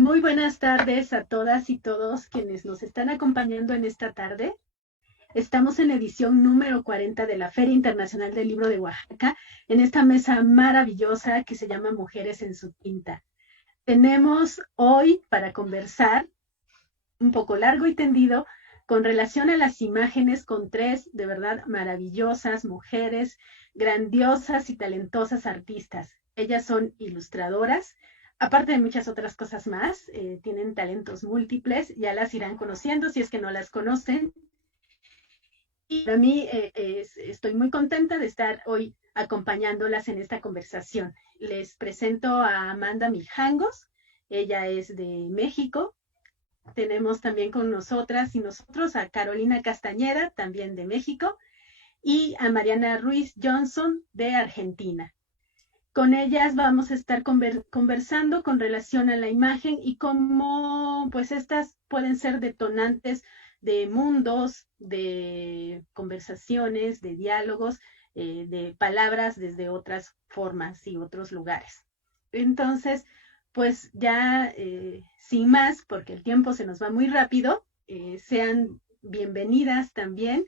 Muy buenas tardes a todas y todos quienes nos están acompañando en esta tarde. Estamos en la edición número 40 de la Feria Internacional del Libro de Oaxaca, en esta mesa maravillosa que se llama Mujeres en su Tinta. Tenemos hoy para conversar un poco largo y tendido con relación a las imágenes con tres de verdad maravillosas mujeres, grandiosas y talentosas artistas. Ellas son ilustradoras, aparte de muchas otras cosas más, tienen talentos múltiples, ya las irán conociendo si es que no las conocen. Y para mí estoy muy contenta de estar hoy acompañándolas en esta conversación. Les presento a Amanda Mijangos, ella es de México. Tenemos también con nosotras y nosotros a Carolina Castañeda, también de México, y a Mariana Ruiz Johnson, de Argentina. Con ellas vamos a estar conversando con relación a la imagen y cómo pues estas pueden ser detonantes de mundos, de conversaciones, de diálogos, de palabras desde otras formas y otros lugares. Entonces, pues ya sin más, porque el tiempo se nos va muy rápido, sean bienvenidas también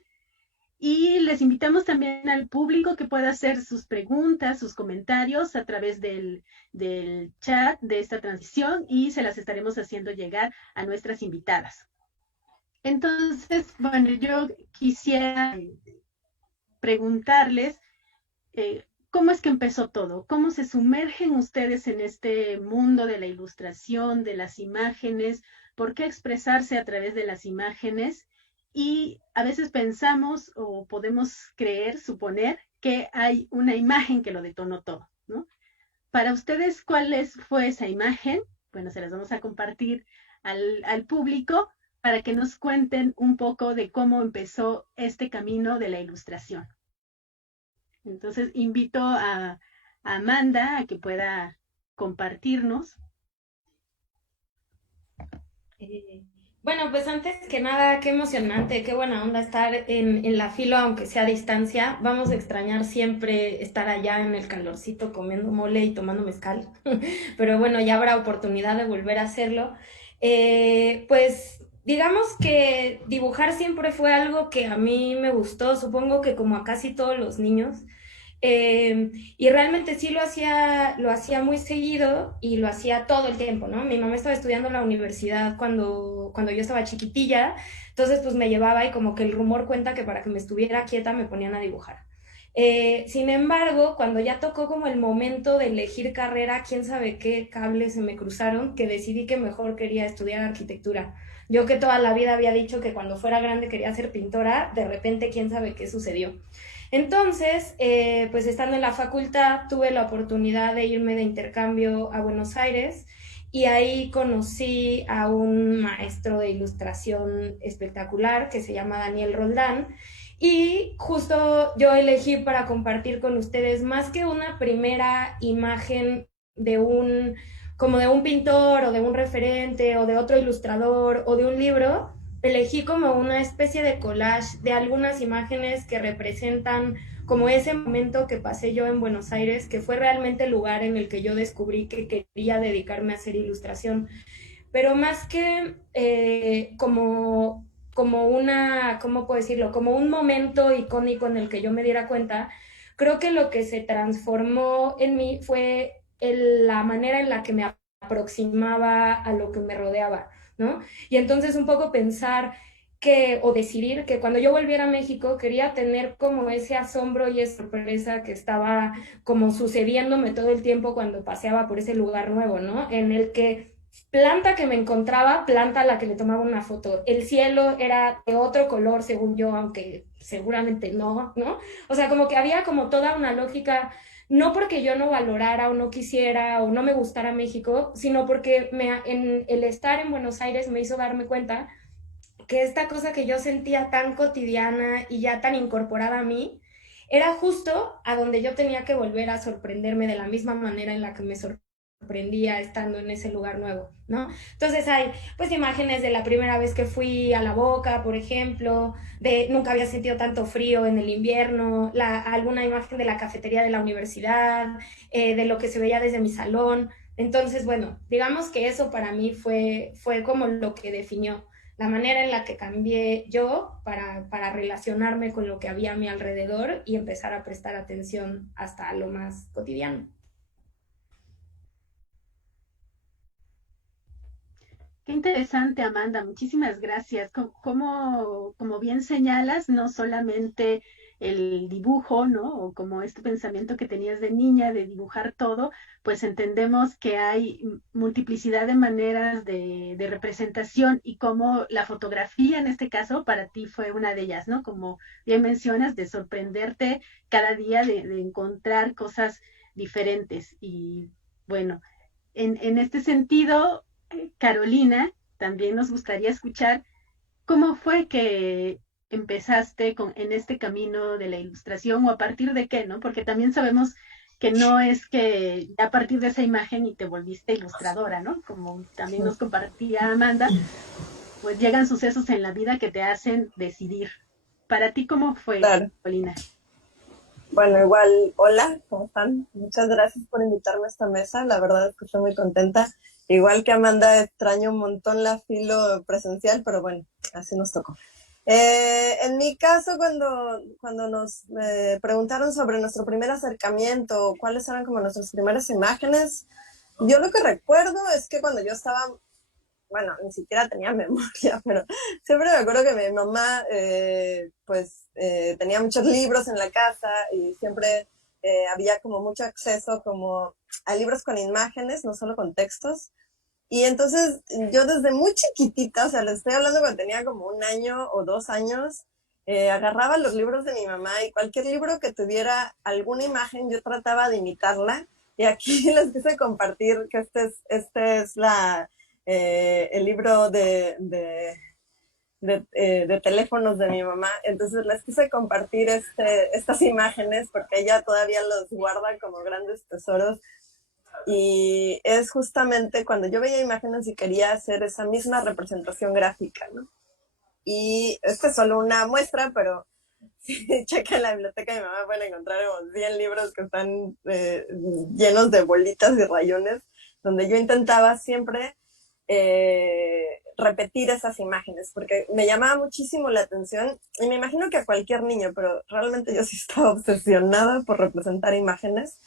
y les invitamos también al público que pueda hacer sus preguntas, sus comentarios a través del chat de esta transmisión y se las estaremos haciendo llegar a nuestras invitadas. Entonces, bueno, yo quisiera preguntarles cómo es que empezó todo, cómo se sumergen ustedes en este mundo de la ilustración, de las imágenes, por qué expresarse a través de las imágenes y a veces pensamos o podemos creer, suponer que hay una imagen que lo detonó todo, ¿no? Para ustedes, fue esa imagen? Bueno, se las vamos a compartir al público para que nos cuenten un poco de cómo empezó este camino de la ilustración. Entonces, invito a Amanda a que pueda compartirnos. Eh, bueno, pues antes que nada, qué emocionante, qué buena onda estar en la fila, aunque sea a distancia. Vamos a extrañar siempre estar allá en el calorcito comiendo mole y tomando mezcal, pero bueno, ya habrá oportunidad de volver a hacerlo. Pues digamos que dibujar siempre fue algo que a mí me gustó, supongo que como a casi todos los niños. Y realmente sí lo hacía muy seguido y lo hacía todo el tiempo, ¿no? Mi mamá estaba estudiando en la universidad cuando yo estaba chiquitilla, entonces pues me llevaba y como que el rumor cuenta que para que me estuviera quieta me ponían a dibujar. Sin embargo, cuando ya tocó como el momento de elegir carrera, quién sabe qué cables se me cruzaron, que decidí que mejor quería estudiar arquitectura. Yo que toda la vida había dicho que cuando fuera grande quería ser pintora, de repente quién sabe qué sucedió. Entonces, pues estando en la facultad, tuve la oportunidad de irme de intercambio a Buenos Aires y ahí conocí a un maestro de ilustración espectacular que se llama Daniel Roldán. Y justo yo elegí para compartir con ustedes más que una primera imagen de un, como de un pintor o de un referente o de otro ilustrador o de un libro, elegí como una especie de collage de algunas imágenes que representan como ese momento que pasé yo en Buenos Aires, que fue realmente el lugar en el que yo descubrí que quería dedicarme a hacer ilustración. Pero más que como una, ¿cómo puedo decirlo? Como un momento icónico en el que yo me diera cuenta, creo que lo que se transformó en mí fue la manera en la que me aproximaba a lo que me rodeaba, ¿no? Y entonces un poco pensar o decidir que cuando yo volviera a México quería tener como ese asombro y esa sorpresa que estaba como sucediéndome todo el tiempo cuando paseaba por ese lugar nuevo, ¿no? En el que planta que me encontraba, planta a la que le tomaba una foto. El cielo era de otro color, según yo, aunque seguramente no, ¿no? O sea, como que había como toda una lógica, no porque yo no valorara o no quisiera o no me gustara México, sino porque en el estar en Buenos Aires me hizo darme cuenta que esta cosa que yo sentía tan cotidiana y ya tan incorporada a mí, era justo a donde yo tenía que volver a sorprenderme de la misma manera en la que me sorprendía estando en ese lugar nuevo, ¿no? Entonces hay pues imágenes de la primera vez que fui a La Boca, por ejemplo, de nunca había sentido tanto frío en el invierno, alguna imagen de la cafetería de la universidad, de lo que se veía desde mi salón, Entonces, bueno, digamos que eso para mí fue como lo que definió la manera en la que cambié yo para relacionarme con lo que había a mi alrededor y empezar a prestar atención hasta lo más cotidiano. Qué interesante, Amanda. Muchísimas gracias. Como bien señalas, no solamente el dibujo, ¿no? O como este pensamiento que tenías de niña de dibujar todo, pues entendemos que hay multiplicidad de maneras de representación y como la fotografía en este caso para ti fue una de ellas, ¿no? Como bien mencionas, de sorprenderte cada día, de encontrar cosas diferentes. Y bueno, en este sentido, Carolina, también nos gustaría escuchar cómo fue que empezaste en este camino de la ilustración o a partir de qué, ¿no? Porque también sabemos que no es que ya a partir de esa imagen y te volviste ilustradora, ¿no? Como también nos compartía Amanda, pues llegan sucesos en la vida que te hacen decidir. Para ti, ¿cómo fue, Claro. Carolina? Bueno, igual, hola, ¿cómo están? Muchas gracias por invitarme a esta mesa. La verdad es que estoy muy contenta. Igual que Amanda, extraño un montón la filo presencial, pero bueno, así nos tocó. En mi caso, cuando nos preguntaron sobre nuestro primer acercamiento, cuáles eran como nuestras primeras imágenes, yo lo que recuerdo es que cuando yo estaba, bueno, ni siquiera tenía memoria, pero siempre me acuerdo que mi mamá, tenía muchos libros en la casa y siempre había como mucho acceso como a libros con imágenes, no solo con textos. Y entonces yo desde muy chiquitita, o sea, les estoy hablando cuando tenía como 1 año o 2 años, agarraba los libros de mi mamá y cualquier libro que tuviera alguna imagen, yo trataba de imitarla. Y aquí les quise compartir que el libro de teléfonos de mi mamá. Entonces les quise compartir estas imágenes porque ella todavía los guarda como grandes tesoros. Y es justamente cuando yo veía imágenes y quería hacer esa misma representación gráfica, ¿no? Y esta es solo una muestra, pero si chequen la biblioteca de mi mamá pueden encontrar unos 100 libros que están llenos de bolitas y rayones, donde yo intentaba siempre repetir esas imágenes, porque me llamaba muchísimo la atención, y me imagino que a cualquier niño, pero realmente yo sí estaba obsesionada por representar imágenes,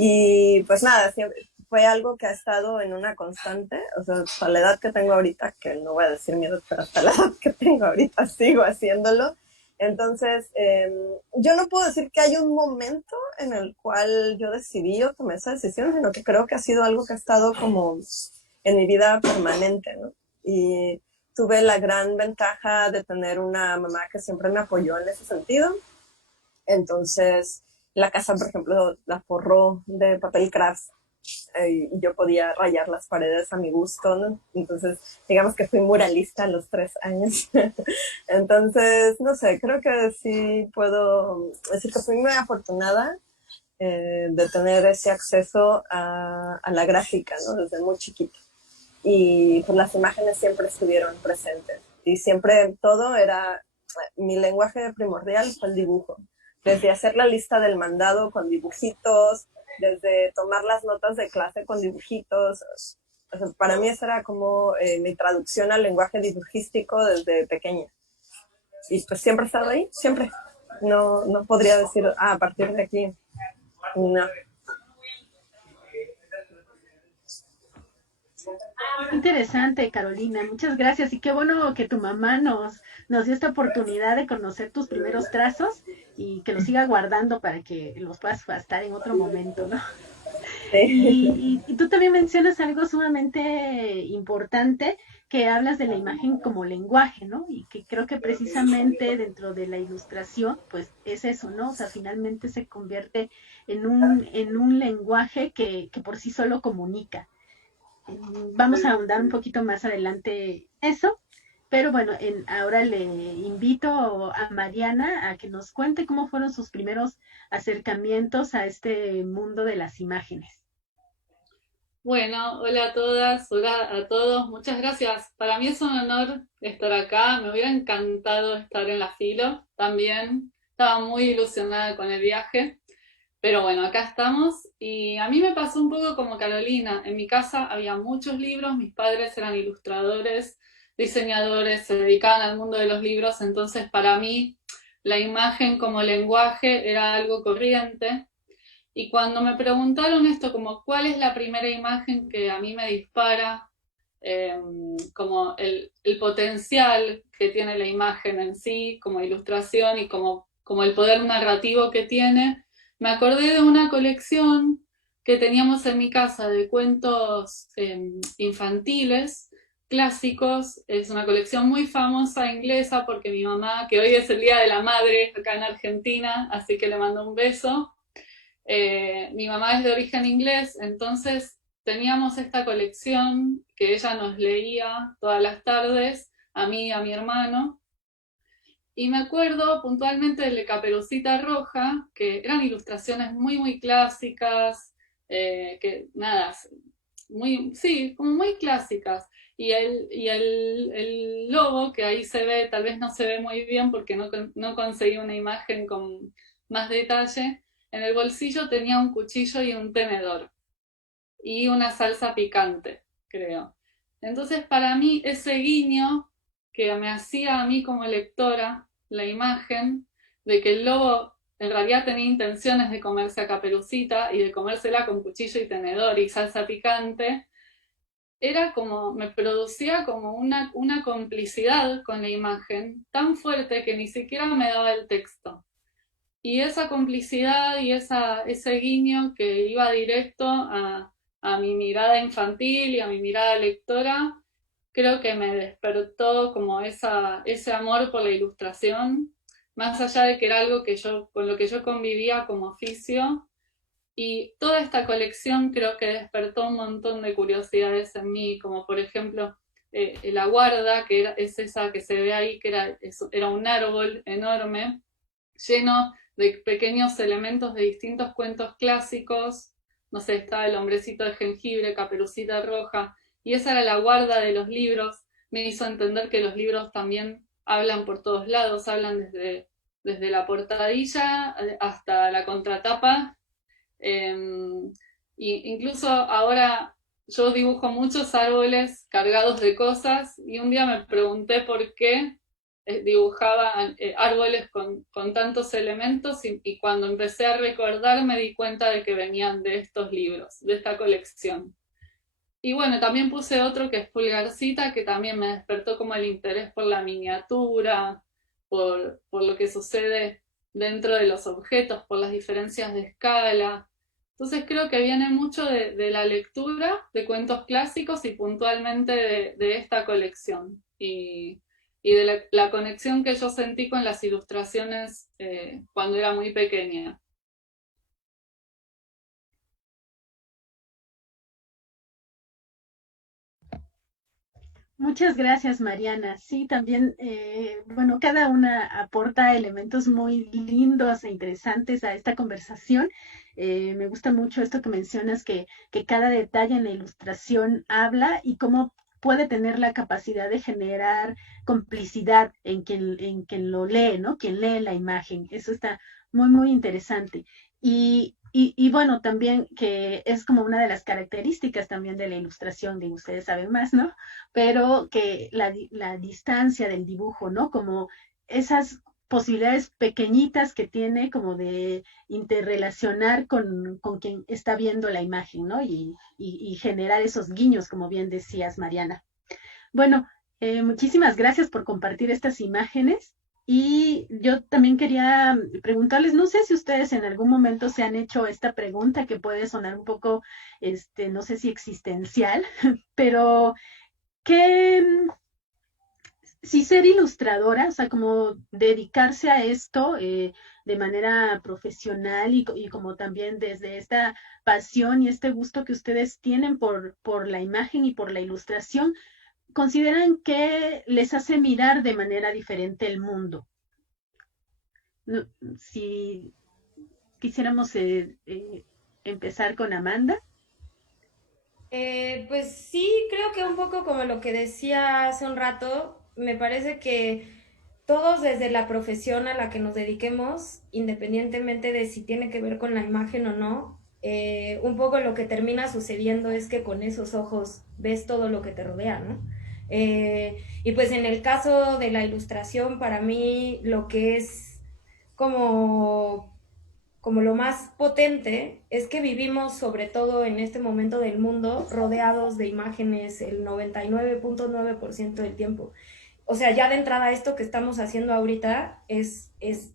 y pues nada, siempre, fue algo que ha estado en una constante, o sea, hasta la edad que tengo ahorita, que no voy a decir mi edad, pero hasta la edad que tengo ahorita sigo haciéndolo. Entonces, yo no puedo decir que hay un momento en el cual yo decidí o tomé esa decisión, sino que creo que ha sido algo que ha estado como en mi vida permanente, ¿no? Y tuve la gran ventaja de tener una mamá que siempre me apoyó en ese sentido. Entonces, la casa, por ejemplo, la forró de papel craft y yo podía rayar las paredes a mi gusto, ¿no? Entonces, digamos que fui muralista a los 3 años. Entonces, no sé, creo que sí puedo decir que fui muy afortunada de tener ese acceso a la gráfica, ¿no? Desde muy chiquita. Y pues las imágenes siempre estuvieron presentes. Y siempre todo era, mi lenguaje primordial fue el dibujo. Desde hacer la lista del mandado con dibujitos, desde tomar las notas de clase con dibujitos. O sea, para mí esa era como mi traducción al lenguaje dibujístico desde pequeña. Y pues siempre he estado ahí, siempre. No, no podría decir, a partir de aquí, no. Interesante, Carolina. Muchas gracias. Y qué bueno que tu mamá nos dio esta oportunidad de conocer tus primeros trazos y que los siga guardando para que los puedas gastar en otro momento, ¿no? Sí. Y tú también mencionas algo sumamente importante, que hablas de la imagen como lenguaje, ¿no? Y que creo que precisamente dentro de la ilustración, pues es eso, ¿no? O sea, finalmente se convierte en un lenguaje que por sí solo comunica. Vamos a ahondar un poquito más adelante eso, pero bueno, ahora le invito a Mariana a que nos cuente cómo fueron sus primeros acercamientos a este mundo de las imágenes. Bueno, hola a todas, hola a todos, muchas gracias. Para mí es un honor estar acá, me hubiera encantado estar en la filo también, estaba muy ilusionada con el viaje. Pero bueno, acá estamos y a mí me pasó un poco como Carolina. En mi casa había muchos libros, mis padres eran ilustradores, diseñadores, se dedicaban al mundo de los libros, entonces para mí la imagen como lenguaje era algo corriente. Y cuando me preguntaron esto, como cuál es la primera imagen que a mí me dispara, eh, como el potencial que tiene la imagen en sí, como ilustración y como el poder narrativo que tiene, me acordé de una colección que teníamos en mi casa de cuentos infantiles clásicos. Es una colección muy famosa inglesa porque mi mamá, que hoy es el Día de la Madre acá en Argentina, así que le mando un beso, mi mamá es de origen inglés, entonces teníamos esta colección que ella nos leía todas las tardes, a mí y a mi hermano, y me acuerdo puntualmente del de Caperucita Roja, que eran ilustraciones muy clásicas, que nada, muy, sí, como muy clásicas. Y el lobo, que ahí se ve, tal vez no se ve muy bien porque no conseguí una imagen con más detalle, en el bolsillo tenía un cuchillo y un tenedor y una salsa picante, creo. Entonces, para mí, ese guiño que me hacía a mí como lectora, la imagen de que el lobo en realidad tenía intenciones de comerse a Caperucita y de comérsela con cuchillo y tenedor y salsa picante, era como, me producía como una complicidad con la imagen tan fuerte que ni siquiera me daba el texto. Y esa complicidad y ese guiño que iba directo a mi mirada infantil y a mi mirada lectora, creo que me despertó como ese amor por la ilustración, más allá de que era algo que con lo que yo convivía como oficio. Y toda esta colección creo que despertó un montón de curiosidades en mí, como por ejemplo la guarda, es esa que se ve ahí, que era un árbol enorme lleno de pequeños elementos de distintos cuentos clásicos. No sé, estaba el hombrecito de jengibre, Caperucita Roja, y esa era la guarda de los libros. Me hizo entender que los libros también hablan por todos lados, hablan desde la portadilla hasta la contratapa. Y incluso ahora yo dibujo muchos árboles cargados de cosas y un día me pregunté por qué dibujaba árboles con tantos elementos y cuando empecé a recordar me di cuenta de que venían de estos libros, de esta colección. Y bueno, también puse otro que es Pulgarcita, que también me despertó como el interés por la miniatura, por lo que sucede dentro de los objetos, por las diferencias de escala. Entonces creo que viene mucho de la lectura de cuentos clásicos y puntualmente de esta colección. Y de la conexión que yo sentí con las ilustraciones cuando era muy pequeña. Muchas gracias, Mariana. Sí, también, bueno, cada una aporta elementos muy lindos e interesantes a esta conversación. Me gusta mucho esto que mencionas, que cada detalle en la ilustración habla y cómo puede tener la capacidad de generar complicidad en quien lo lee, ¿no? Quien lee la imagen. Eso está muy interesante. Y bueno, también que es como una de las características también de la ilustración, de ustedes saben más, ¿no? Pero que la distancia del dibujo, ¿no? Como esas posibilidades pequeñitas que tiene como de interrelacionar con quien está viendo la imagen, ¿no? Y generar esos guiños, como bien decías, Mariana. Bueno, muchísimas gracias por compartir estas imágenes. Y yo también quería preguntarles, no sé si ustedes en algún momento se han hecho esta pregunta que puede sonar un poco, no sé si existencial, pero que si ser ilustradora, o sea, como dedicarse a esto de manera profesional y como también desde esta pasión y este gusto que ustedes tienen por la imagen y por la ilustración, consideran que les hace mirar de manera diferente el mundo. No, si quisiéramos empezar con Amanda. Pues sí, creo que un poco como lo que decía hace un rato, me parece que todos desde la profesión a la que nos dediquemos, independientemente de si tiene que ver con la imagen o no, un poco lo que termina sucediendo es que con esos ojos ves todo lo que te rodea, ¿no? Y pues en el caso de la ilustración, para mí lo que es como lo más potente es que vivimos, sobre todo en este momento del mundo, rodeados de imágenes el 99.9% del tiempo. O sea, ya de entrada esto que estamos haciendo ahorita es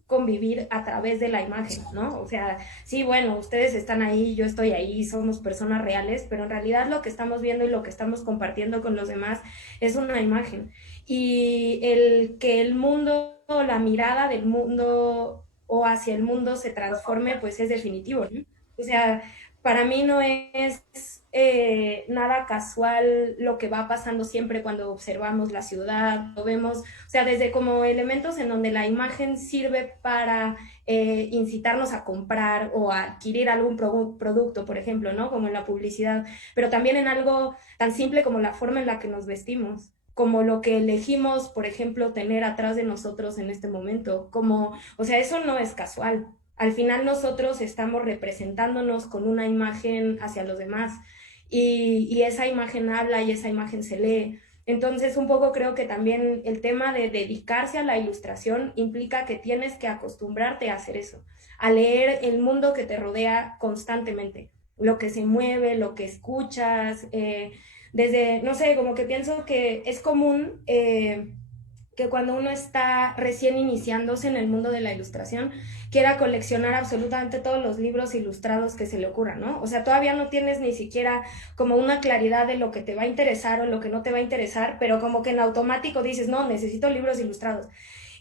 convivir a través de la imagen, ¿no? O sea, sí, bueno, ustedes están ahí, yo estoy ahí, somos personas reales, pero en realidad lo que estamos viendo y lo que estamos compartiendo con los demás es una imagen. Y el que el mundo, la mirada del mundo o hacia el mundo se transforme, pues es definitivo, ¿no? O sea, para mí no es nada casual lo que va pasando siempre cuando observamos la ciudad, lo vemos, o sea, desde como elementos en donde la imagen sirve para incitarnos a comprar o a adquirir algún producto, por ejemplo, ¿no? Como en la publicidad, pero también en algo tan simple como la forma en la que nos vestimos, como lo que elegimos, por ejemplo, tener atrás de nosotros en este momento, como, o sea, eso no es casual. Al final nosotros estamos representándonos con una imagen hacia los demás y esa imagen habla y esa imagen se lee. Entonces, un poco creo que también el tema de dedicarse a la ilustración implica que tienes que acostumbrarte a hacer eso, a leer el mundo que te rodea constantemente, lo que se mueve, lo que escuchas, desde, no sé, como que pienso que es común que cuando uno está recién iniciándose en el mundo de la ilustración, quiera coleccionar absolutamente todos los libros ilustrados que se le ocurran, ¿no? O sea, todavía no tienes ni siquiera como una claridad de lo que te va a interesar o lo que no te va a interesar, pero como que en automático dices, no, necesito libros ilustrados.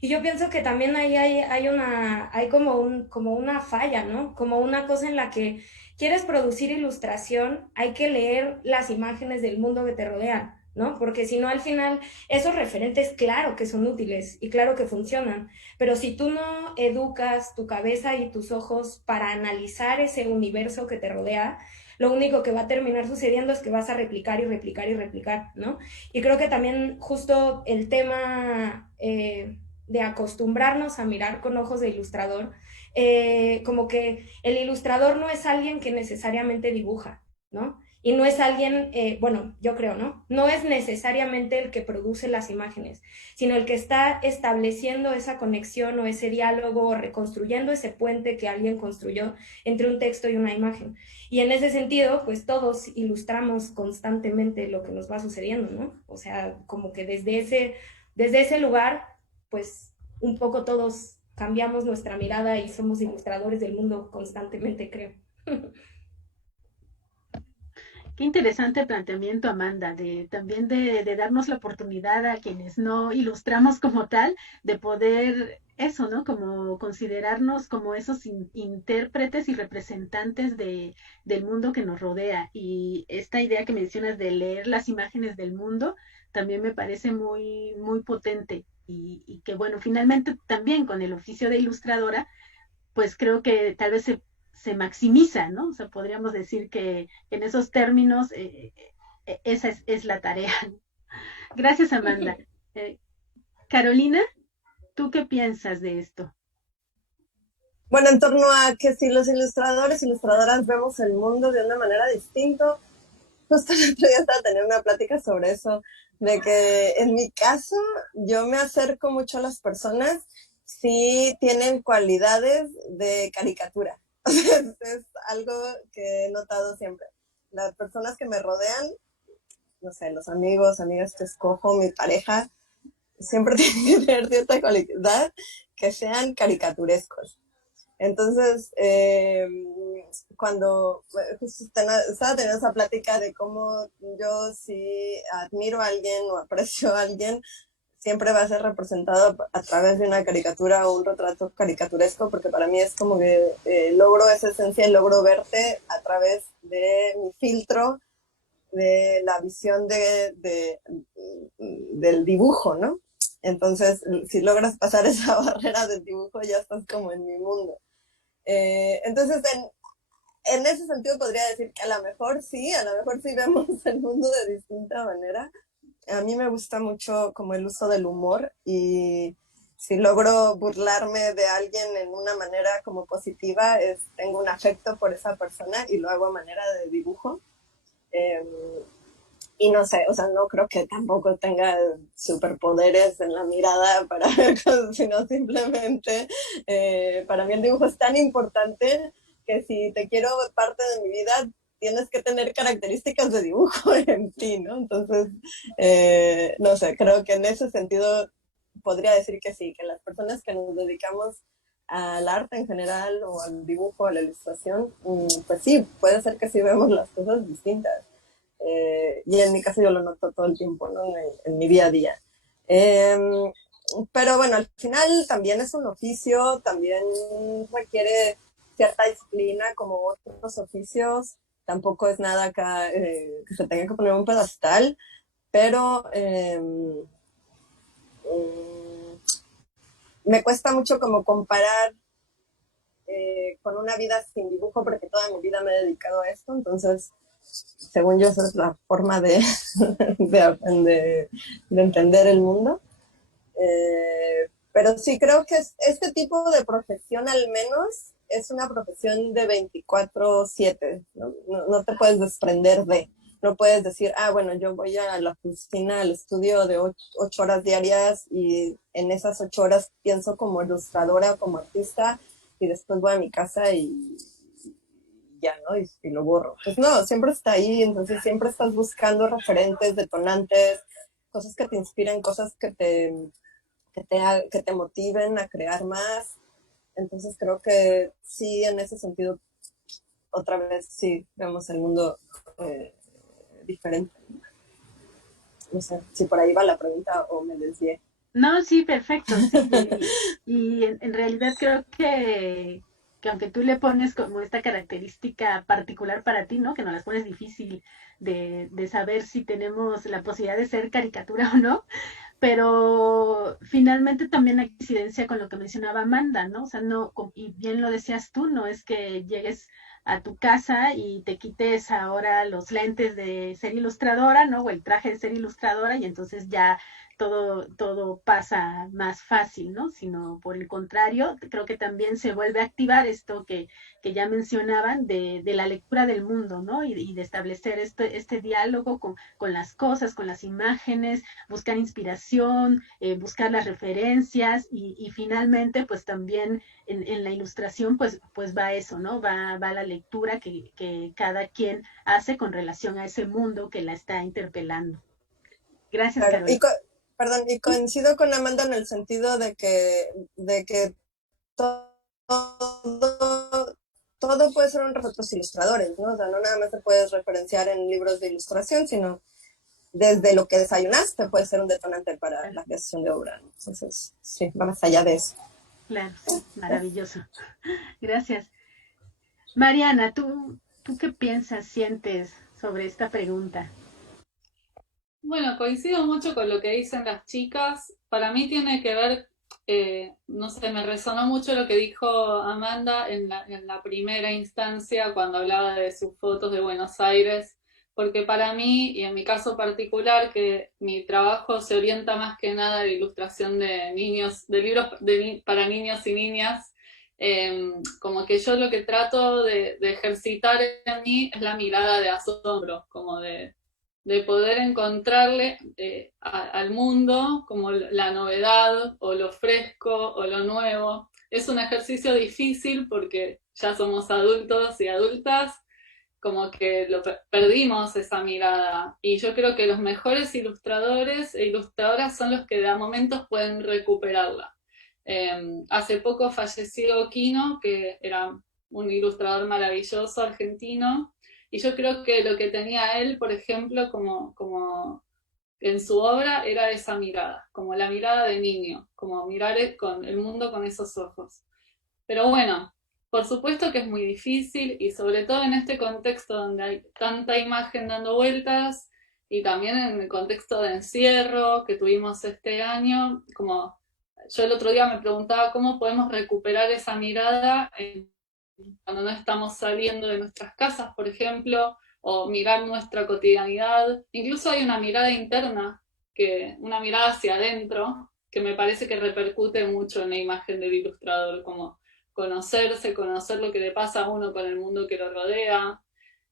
Y yo pienso que también ahí hay como una falla, ¿no? Como una cosa en la que quieres producir ilustración, hay que leer las imágenes del mundo que te rodean, ¿no? Porque si no, al final, esos referentes, claro que son útiles y claro que funcionan, pero si tú no educas tu cabeza y tus ojos para analizar ese universo que te rodea, lo único que va a terminar sucediendo es que vas a replicar y replicar y replicar, ¿no? Y creo que también justo el tema de acostumbrarnos a mirar con ojos de ilustrador, como que el ilustrador no es alguien que necesariamente dibuja, ¿no? Y no es alguien, bueno, yo creo, ¿no? No es necesariamente el que produce las imágenes, sino el que está estableciendo esa conexión o ese diálogo o reconstruyendo ese puente que alguien construyó entre un texto y una imagen. Y en ese sentido, pues todos ilustramos constantemente lo que nos va sucediendo, ¿no? O sea, como que desde ese lugar, pues un poco todos cambiamos nuestra mirada y somos ilustradores del mundo constantemente, creo. Qué interesante planteamiento, Amanda, también de darnos la oportunidad a quienes no ilustramos como tal, de poder eso, ¿no? Como considerarnos como esos intérpretes y representantes del mundo que nos rodea. Y esta idea que mencionas de leer las imágenes del mundo también me parece muy, muy potente. Y que bueno, finalmente también con el oficio de ilustradora, pues creo que tal vez se maximiza, ¿no? O sea, podríamos decir que en esos términos esa es la tarea. Gracias, Amanda. Eh, Carolina, ¿tú qué piensas de esto? Bueno, en torno a que si los ilustradores, ilustradoras vemos el mundo de una manera distinta, justo el otro día estaba teniendo una plática sobre eso, de que en mi caso yo me acerco mucho a las personas si tienen cualidades de caricatura. Es algo que he notado siempre. Las personas que me rodean, no sé, los amigos, amigas que escojo, mi pareja, siempre tienen que tener cierta cualidad que sean caricaturescos. Entonces, cuando justo estaba teniendo esa plática de cómo yo si admiro a alguien o aprecio a alguien, siempre va a ser representado a través de una caricatura o un retrato caricaturesco, porque para mí es como que logro esa esencia y logro verte a través de mi filtro, de la visión del dibujo, ¿no? Entonces, si logras pasar esa barrera del dibujo, ya estás como en mi mundo. Entonces, en ese sentido podría decir que a lo mejor sí vemos el mundo de distinta manera. A mí me gusta mucho como el uso del humor y si logro burlarme de alguien en una manera como positiva, tengo un afecto por esa persona y lo hago a manera de dibujo. Eh, y no sé, o sea, no creo que tampoco tenga superpoderes en la mirada para ver cosas, sino simplemente para mí el dibujo es tan importante que si te quiero parte de mi vida, tienes que tener características de dibujo en ti, ¿no? Entonces, no sé, creo que en ese sentido podría decir que sí, que las personas que nos dedicamos al arte en general o al dibujo, a la ilustración, pues sí, puede ser que sí vemos las cosas distintas. Y en mi caso yo lo noto todo el tiempo, ¿no? En mi día a día. Pero bueno, al final también es un oficio, también requiere cierta disciplina como otros oficios, tampoco es nada acá que se tenga que poner un pedestal, pero me cuesta mucho como comparar con una vida sin dibujo porque toda mi vida me he dedicado a esto, entonces según yo esa es la forma de entender el mundo. Pero sí creo que este tipo de profesión al menos es una profesión de 24/7, ¿no? No te puedes desprender de, no puedes decir, bueno, yo voy a la oficina, al estudio de 8 horas diarias y en esas 8 horas pienso como ilustradora, como artista y después voy a mi casa y ya, ¿no? Y lo borro. Pues no, siempre está ahí, entonces siempre estás buscando referentes, detonantes, cosas que te inspiren, cosas que te motiven a crear más. Entonces creo que sí, en ese sentido, otra vez sí vemos el mundo diferente. No sé si por ahí va la pregunta o me desvié. No, sí, perfecto, sí. Y en realidad creo que aunque tú le pones como esta característica particular para ti, ¿no? Que nos las pones difícil de saber si tenemos la posibilidad de ser caricatura o no, pero finalmente también hay coincidencia con lo que mencionaba Amanda, ¿no? O sea, no, y bien lo decías tú, no es que llegues a tu casa y te quites ahora los lentes de ser ilustradora, ¿no? O el traje de ser ilustradora y entonces ya todo pasa más fácil, ¿no? Sino por el contrario, creo que también se vuelve a activar esto que ya mencionaban de la lectura del mundo, ¿no? Y de establecer este diálogo con las cosas, con las imágenes, buscar inspiración, buscar las referencias y finalmente pues también en la ilustración pues va eso, ¿no? Va la lectura que cada quien hace con relación a ese mundo que la está interpelando. Gracias, Claro, Carol. perdón, y coincido con Amanda en el sentido de que todo, todo puede ser un referente a los ilustradores, ¿no? O sea, no nada más te puedes referenciar en libros de ilustración, sino desde lo que desayunaste puede ser un detonante para la creación de obra, ¿no? Entonces, sí, va más allá de eso. Claro, sí, maravilloso. Gracias. Mariana, ¿tú qué piensas, sientes sobre esta pregunta? Bueno, coincido mucho con lo que dicen las chicas. Para mí tiene que ver, no sé, me resonó mucho lo que dijo Amanda en la primera instancia cuando hablaba de sus fotos de Buenos Aires, porque para mí, y en mi caso particular, que mi trabajo se orienta más que nada a la ilustración de niños, de libros para niños y niñas, como que yo lo que trato de ejercitar en mí es la mirada de asombro, como de poder encontrarle al mundo como la novedad o lo fresco o lo nuevo. Es un ejercicio difícil porque ya somos adultos y adultas, como que perdimos esa mirada. Y yo creo que los mejores ilustradores e ilustradoras son los que de a momentos pueden recuperarla. Hace poco falleció Quino, que era un ilustrador maravilloso argentino, y yo creo que lo que tenía él, por ejemplo, como en su obra, era esa mirada, como la mirada de niño, como mirar con el mundo con esos ojos. Pero bueno, por supuesto que es muy difícil y sobre todo en este contexto donde hay tanta imagen dando vueltas y también en el contexto de encierro que tuvimos este año, como yo el otro día me preguntaba cómo podemos recuperar esa mirada cuando no estamos saliendo de nuestras casas, por ejemplo, o mirar nuestra cotidianidad. Incluso hay una mirada interna, una mirada hacia adentro, que me parece que repercute mucho en la imagen del ilustrador, como conocerse, conocer lo que le pasa a uno con el mundo que lo rodea,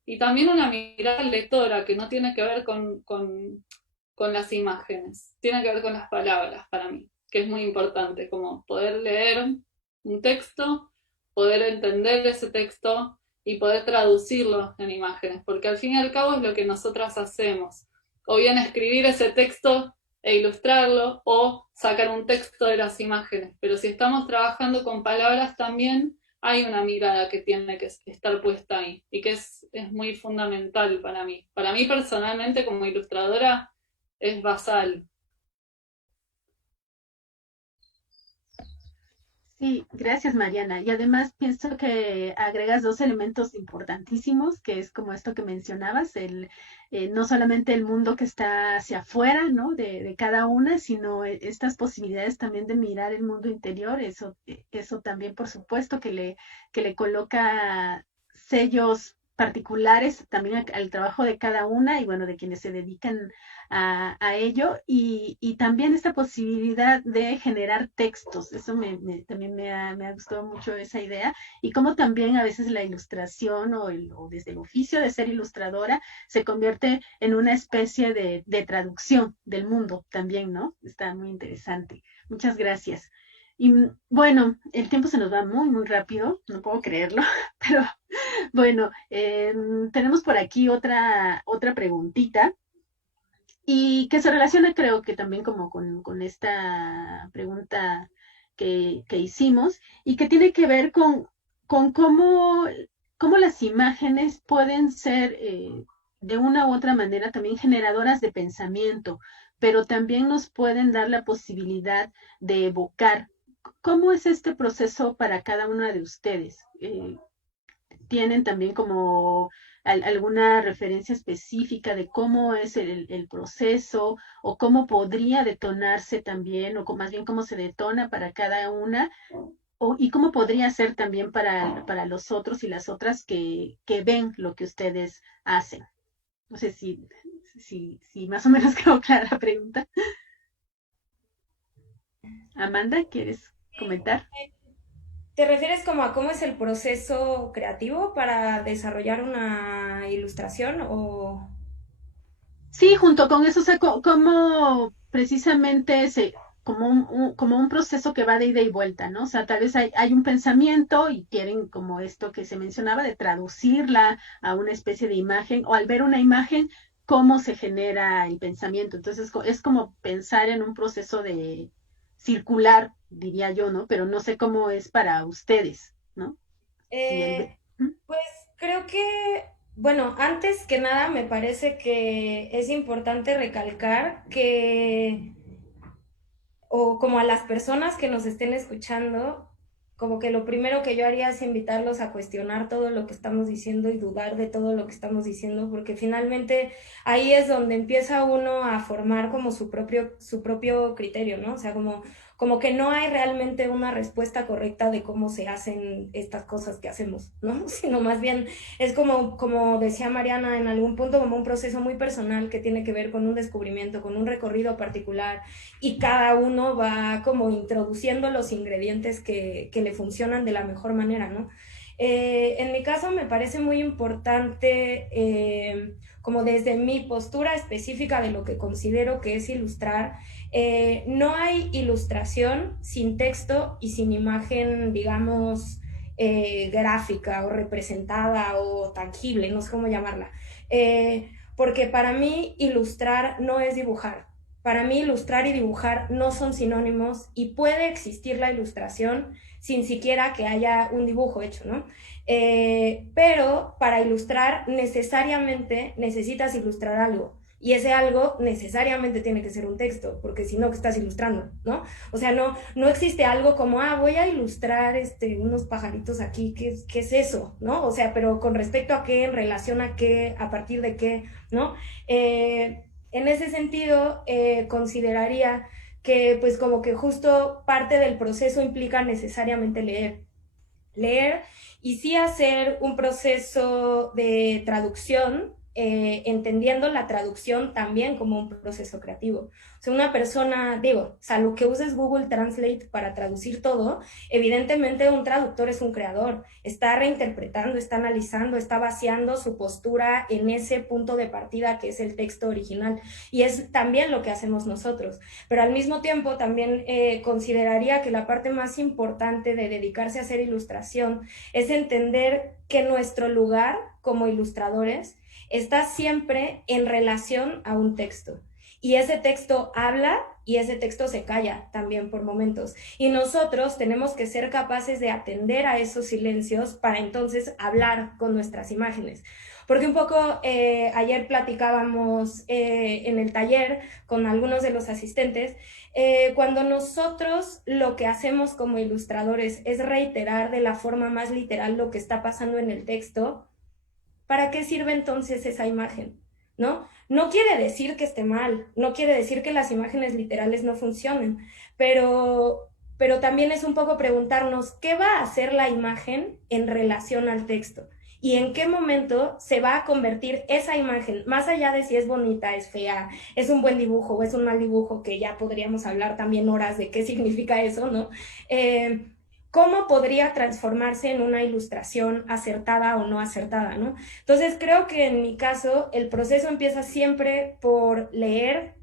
y también una mirada lectora que no tiene que ver con las imágenes, tiene que ver con las palabras para mí, que es muy importante, como poder leer un texto, poder entender ese texto y poder traducirlo en imágenes, porque al fin y al cabo es lo que nosotras hacemos, o bien escribir ese texto e ilustrarlo, o sacar un texto de las imágenes, pero si estamos trabajando con palabras también hay una mirada que tiene que estar puesta ahí, y que es muy fundamental para mí. Para mí personalmente como ilustradora es basal. Sí, gracias Mariana. Y además pienso que agregas dos elementos importantísimos, que es como esto que mencionabas, no solamente el mundo que está hacia afuera, ¿no? De cada una, sino estas posibilidades también de mirar el mundo interior. Eso también, por supuesto, que le coloca sellos particulares también al trabajo de cada una y bueno, de quienes se dedican a ello y también esta posibilidad de generar textos. Eso también me ha gustado mucho esa idea y cómo también a veces la ilustración o desde el oficio de ser ilustradora se convierte en una especie de traducción del mundo también, ¿no? Está muy interesante. Muchas gracias. Y bueno, el tiempo se nos va muy, muy rápido, no puedo creerlo, pero bueno, tenemos por aquí otra preguntita y que se relaciona creo que también como con esta pregunta que hicimos y que tiene que ver con cómo las imágenes pueden ser de una u otra manera también generadoras de pensamiento, pero también nos pueden dar la posibilidad de evocar. ¿Cómo es este proceso para cada una de ustedes? ¿Tienen también como alguna referencia específica de cómo es el proceso o cómo podría detonarse también, o más bien cómo se detona para cada una, y cómo podría ser también para los otros y las otras que ven lo que ustedes hacen? No sé si más o menos quedó clara la pregunta. Amanda, ¿quieres comentar? ¿Te refieres como a cómo es el proceso creativo para desarrollar una ilustración o...? Sí, junto con eso, o sea, como precisamente como como un proceso que va de ida y vuelta, ¿no? O sea, tal vez hay un pensamiento y quieren, como esto que se mencionaba, de traducirla a una especie de imagen, o al ver una imagen, cómo se genera el pensamiento. Entonces, es como pensar en un proceso de circular, diría yo, ¿no? Pero no sé cómo es para ustedes, ¿no? Si Eh, pues creo que, bueno, antes que nada me parece que es importante recalcar que, o como a las personas que nos estén escuchando, como que lo primero que yo haría es invitarlos a cuestionar todo lo que estamos diciendo y dudar de todo lo que estamos diciendo, porque finalmente ahí es donde empieza uno a formar como su propio criterio, ¿no? O sea, como que no hay realmente una respuesta correcta de cómo se hacen estas cosas que hacemos, ¿no? Sino más bien es como decía Mariana en algún punto, como un proceso muy personal que tiene que ver con un descubrimiento, con un recorrido particular, y cada uno va como introduciendo los ingredientes que le funcionan de la mejor manera, ¿no? En mi caso me parece muy importante, como desde mi postura específica de lo que considero que es ilustrar, no hay ilustración sin texto y sin imagen, digamos, gráfica o representada o tangible, no sé cómo llamarla. Porque para mí ilustrar no es dibujar. Para mí ilustrar y dibujar no son sinónimos y puede existir la ilustración sin siquiera que haya un dibujo hecho, ¿no? Pero para ilustrar necesariamente necesitas ilustrar algo y ese algo necesariamente tiene que ser un texto, porque si no, ¿qué estás ilustrando? ¿No? O sea, no existe algo como, voy a ilustrar unos pajaritos aquí, ¿qué es eso? ¿No? O sea, pero con respecto a qué, en relación a qué, a partir de qué, ¿no? En ese sentido, consideraría que pues como que justo parte del proceso implica necesariamente leer y sí hacer un proceso de traducción, entendiendo la traducción también como un proceso creativo. O sea, una persona, digo, salvo que uses Google Translate para traducir todo, evidentemente un traductor es un creador, está reinterpretando, está analizando, está vaciando su postura en ese punto de partida que es el texto original, y es también lo que hacemos nosotros. Pero al mismo tiempo también consideraría que la parte más importante de dedicarse a hacer ilustración es entender que nuestro lugar como ilustradores está siempre en relación a un texto. Y ese texto habla y ese texto se calla también por momentos. Y nosotros tenemos que ser capaces de atender a esos silencios para entonces hablar con nuestras imágenes. Porque un poco ayer platicábamos en el taller con algunos de los asistentes, cuando nosotros lo que hacemos como ilustradores es reiterar de la forma más literal lo que está pasando en el texto, ¿para qué sirve entonces esa imagen? ¿No? No quiere decir que esté mal, no quiere decir que las imágenes literales no funcionen, pero también es un poco preguntarnos qué va a hacer la imagen en relación al texto y en qué momento se va a convertir esa imagen, más allá de si es bonita, es fea, es un buen dibujo o es un mal dibujo, que ya podríamos hablar también horas de qué significa eso, ¿no? ¿Cómo podría transformarse en una ilustración acertada o no acertada, ¿no? Entonces creo que en mi caso el proceso empieza siempre por leer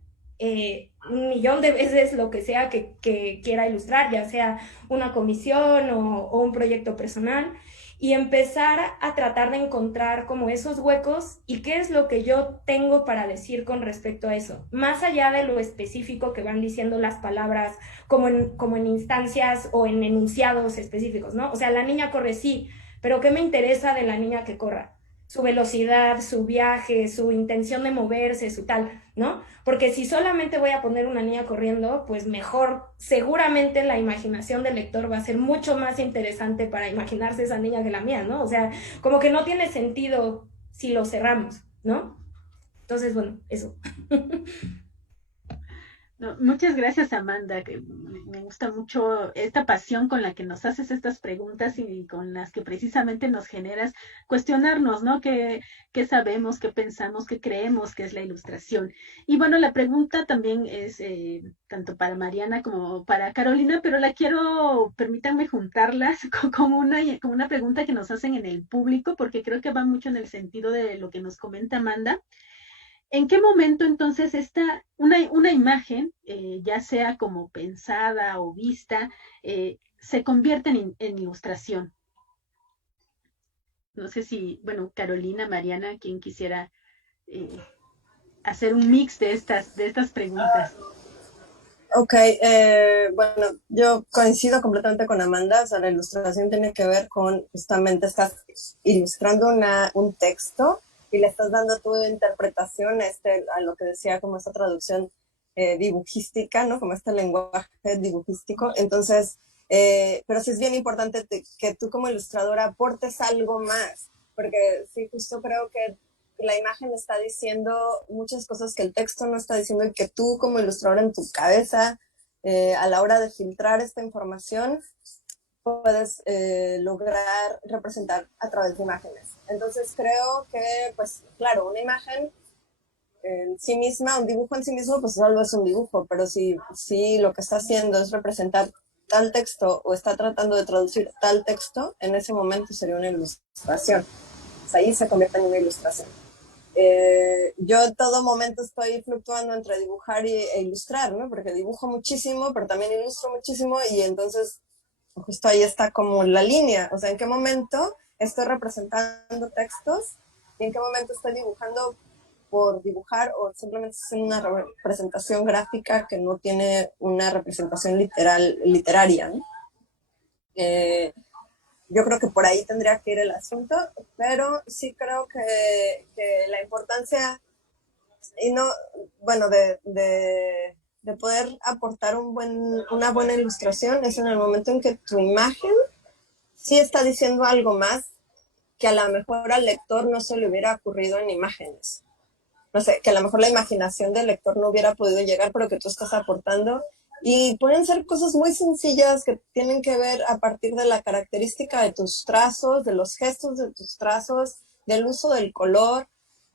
un millón de veces lo que sea que quiera ilustrar, ya sea una comisión o un proyecto personal, y empezar a tratar de encontrar como esos huecos y qué es lo que yo tengo para decir con respecto a eso, más allá de lo específico que van diciendo las palabras como en instancias o en enunciados específicos, ¿no? O sea, la niña corre, sí, pero ¿qué me interesa de la niña que corra? Su velocidad, su viaje, su intención de moverse, su tal, ¿no? Porque si solamente voy a poner una niña corriendo, pues mejor, seguramente la imaginación del lector va a ser mucho más interesante para imaginarse esa niña que la mía, ¿no? O sea, como que no tiene sentido si lo cerramos, ¿no? Entonces, bueno, eso. No, muchas gracias, Amanda, que me gusta mucho esta pasión con la que nos haces estas preguntas y con las que precisamente nos generas cuestionarnos, ¿no? ¿Qué sabemos, qué pensamos, qué creemos que es la ilustración? Y bueno, la pregunta también es tanto para Mariana como para Carolina, pero la quiero, permítanme juntarlas con una pregunta que nos hacen en el público, porque creo que va mucho en el sentido de lo que nos comenta Amanda. ¿En qué momento entonces una imagen, ya sea como pensada o vista, se convierte en ilustración? No sé si, bueno, Carolina, Mariana, quien quisiera eh, hacer un mix de estas preguntas. Ok, bueno, yo coincido completamente con Amanda, o sea, la ilustración tiene que ver con justamente estás ilustrando un texto y le estás dando tu interpretación a lo que decía como esta traducción dibujística, ¿no? Como este lenguaje dibujístico. Entonces, pero sí es bien importante que tú como ilustradora aportes algo más, porque sí, justo creo que la imagen está diciendo muchas cosas que el texto no está diciendo y que tú como ilustrador en tu cabeza, a la hora de filtrar esta información, puedes lograr representar a través de imágenes. Entonces creo que, pues claro, una imagen en sí misma, un dibujo en sí mismo, pues solo es un dibujo, pero si lo que está haciendo es representar tal texto o está tratando de traducir tal texto, en ese momento sería una ilustración. Pues ahí se convierte en una ilustración. Yo en todo momento estoy fluctuando entre dibujar e ilustrar, ¿no? Porque dibujo muchísimo, pero también ilustro muchísimo y entonces justo ahí está como la línea, o sea, en qué momento estoy representando textos y en qué momento estoy dibujando por dibujar o simplemente es una representación gráfica que no tiene una representación literaria, ¿no? Yo creo que por ahí tendría que ir el asunto, pero sí creo que la importancia, y no, bueno, de poder aportar una buena ilustración es en el momento en que tu imagen sí está diciendo algo más que a lo mejor al lector no se le hubiera ocurrido en imágenes. No sé, que a lo mejor la imaginación del lector no hubiera podido llegar, pero que tú estás aportando. Y pueden ser cosas muy sencillas que tienen que ver a partir de la característica de tus trazos, de los gestos de tus trazos, del uso del color.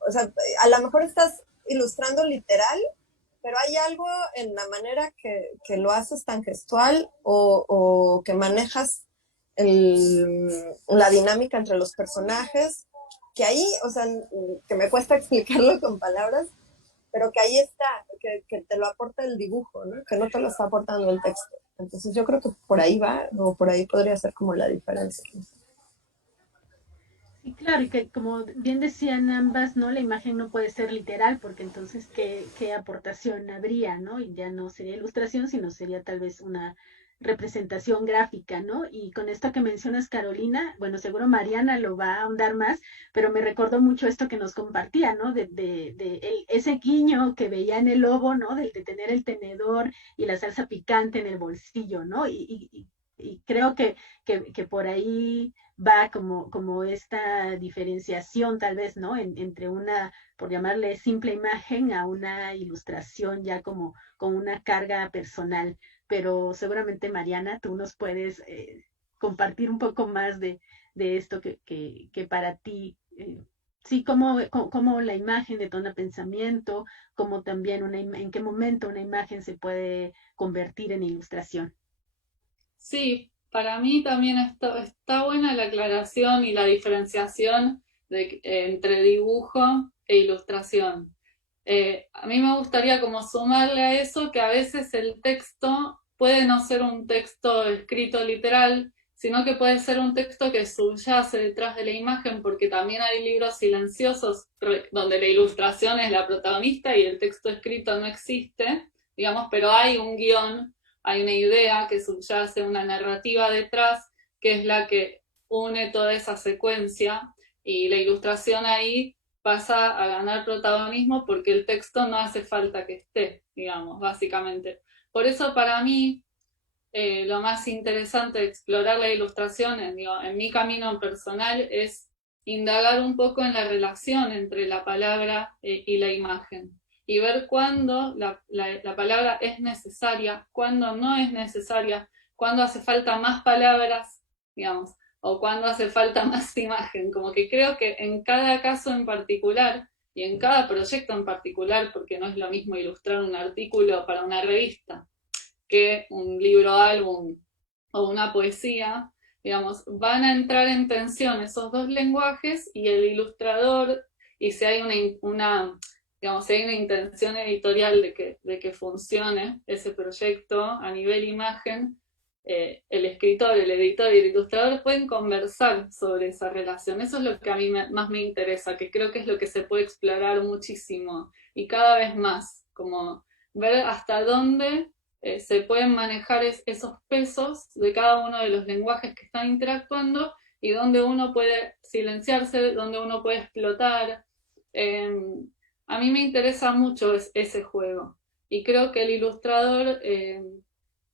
o sea, a lo mejor estás ilustrando literal, pero hay algo en la manera que lo haces tan gestual o que manejas la dinámica entre los personajes, que ahí, o sea, que me cuesta explicarlo con palabras, pero que ahí está, que te lo aporta el dibujo, ¿no? Que no te lo está aportando el texto. Entonces yo creo que por ahí va, o por ahí podría ser como la diferencia. Y claro, y que como bien decían ambas, ¿no? La imagen no puede ser literal, porque entonces, ¿qué aportación habría, ¿no? Y ya no sería ilustración, sino sería tal vez una representación gráfica, ¿no? Y con esto que mencionas, Carolina, bueno, seguro Mariana lo va a ahondar más, pero me recordó mucho esto que nos compartía, ¿no? Ese guiño que veía en el lobo, ¿no? De tener el tenedor y la salsa picante en el bolsillo, ¿no? Y creo que por ahí va como esta diferenciación tal vez, ¿no? Entre una, por llamarle simple imagen, a una ilustración ya como con una carga personal. Pero seguramente, Mariana, tú nos puedes compartir un poco más de esto que para ti, sí, como la imagen detona pensamiento, como también en qué momento una imagen se puede convertir en ilustración. Sí, para mí también está buena la aclaración y la diferenciación entre dibujo e ilustración. A mí me gustaría como sumarle a eso que a veces el texto puede no ser un texto escrito literal, sino que puede ser un texto que subyace detrás de la imagen, porque también hay libros silenciosos donde la ilustración es la protagonista y el texto escrito no existe, digamos, pero hay un guión, hay una idea que subyace, una narrativa detrás, que es la que une toda esa secuencia, y la ilustración ahí pasa a ganar protagonismo porque el texto no hace falta que esté, digamos, básicamente. Por eso para mí lo más interesante de explorar la ilustración en mi camino personal es indagar un poco en la relación entre la palabra y la imagen y ver cuándo la palabra es necesaria, cuándo no es necesaria, cuándo hace falta más palabras, digamos, o cuándo hace falta más imagen. Como que creo que en cada caso en particular y en cada proyecto en particular, porque no es lo mismo ilustrar un artículo para una revista que un libro álbum o una poesía, digamos, van a entrar en tensión esos dos lenguajes y el ilustrador, y si hay digamos, si hay una intención editorial de que funcione ese proyecto a nivel imagen, el escritor, el editor y el ilustrador pueden conversar sobre esa relación. Eso es lo que a mí más me interesa, que creo que es lo que se puede explorar muchísimo y cada vez más, como ver hasta dónde se pueden manejar esos pesos de cada uno de los lenguajes que están interactuando y dónde uno puede silenciarse, dónde uno puede explotar. Eh, a mí me interesa mucho ese juego y creo que el ilustrador,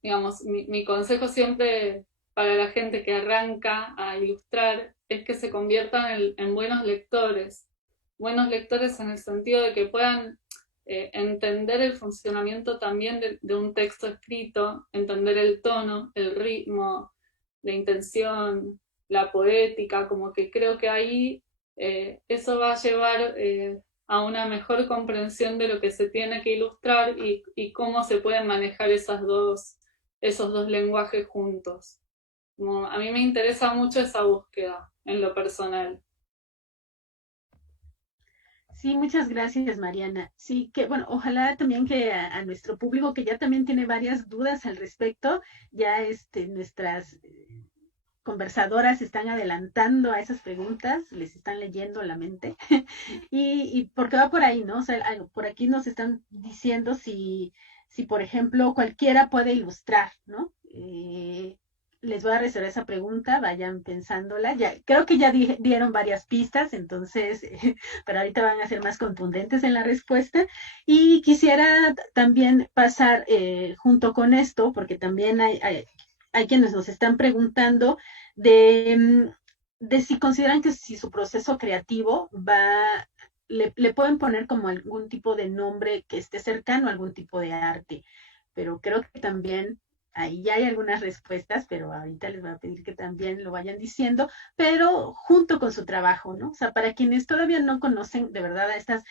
digamos, mi consejo siempre para la gente que arranca a ilustrar es que se conviertan en buenos lectores en el sentido de que puedan entender el funcionamiento también de un texto escrito, entender el tono, el ritmo, la intención, la poética, como que creo que ahí eso va a llevar a una mejor comprensión de lo que se tiene que ilustrar y cómo se pueden manejar esos dos lenguajes juntos. Como a mí me interesa mucho esa búsqueda en lo personal. Sí, muchas gracias, Mariana. Sí, que bueno, ojalá también que a nuestro público que ya también tiene varias dudas al respecto, ya nuestras conversadoras están adelantando a esas preguntas, les están leyendo la mente. Y porque va por ahí, ¿no? O sea, por aquí nos están diciendo si por ejemplo, cualquiera puede ilustrar, ¿no? Les voy a reservar esa pregunta, vayan pensándola. Ya, creo que ya dieron varias pistas, entonces, pero ahorita van a ser más contundentes en la respuesta. Y quisiera también pasar junto con esto, porque también hay quienes nos están preguntando de si consideran que si su proceso creativo le pueden poner como algún tipo de nombre que esté cercano a algún tipo de arte, pero creo que también ahí ya hay algunas respuestas, pero ahorita les voy a pedir que también lo vayan diciendo, pero junto con su trabajo, ¿no? O sea, para quienes todavía no conocen de verdad a estas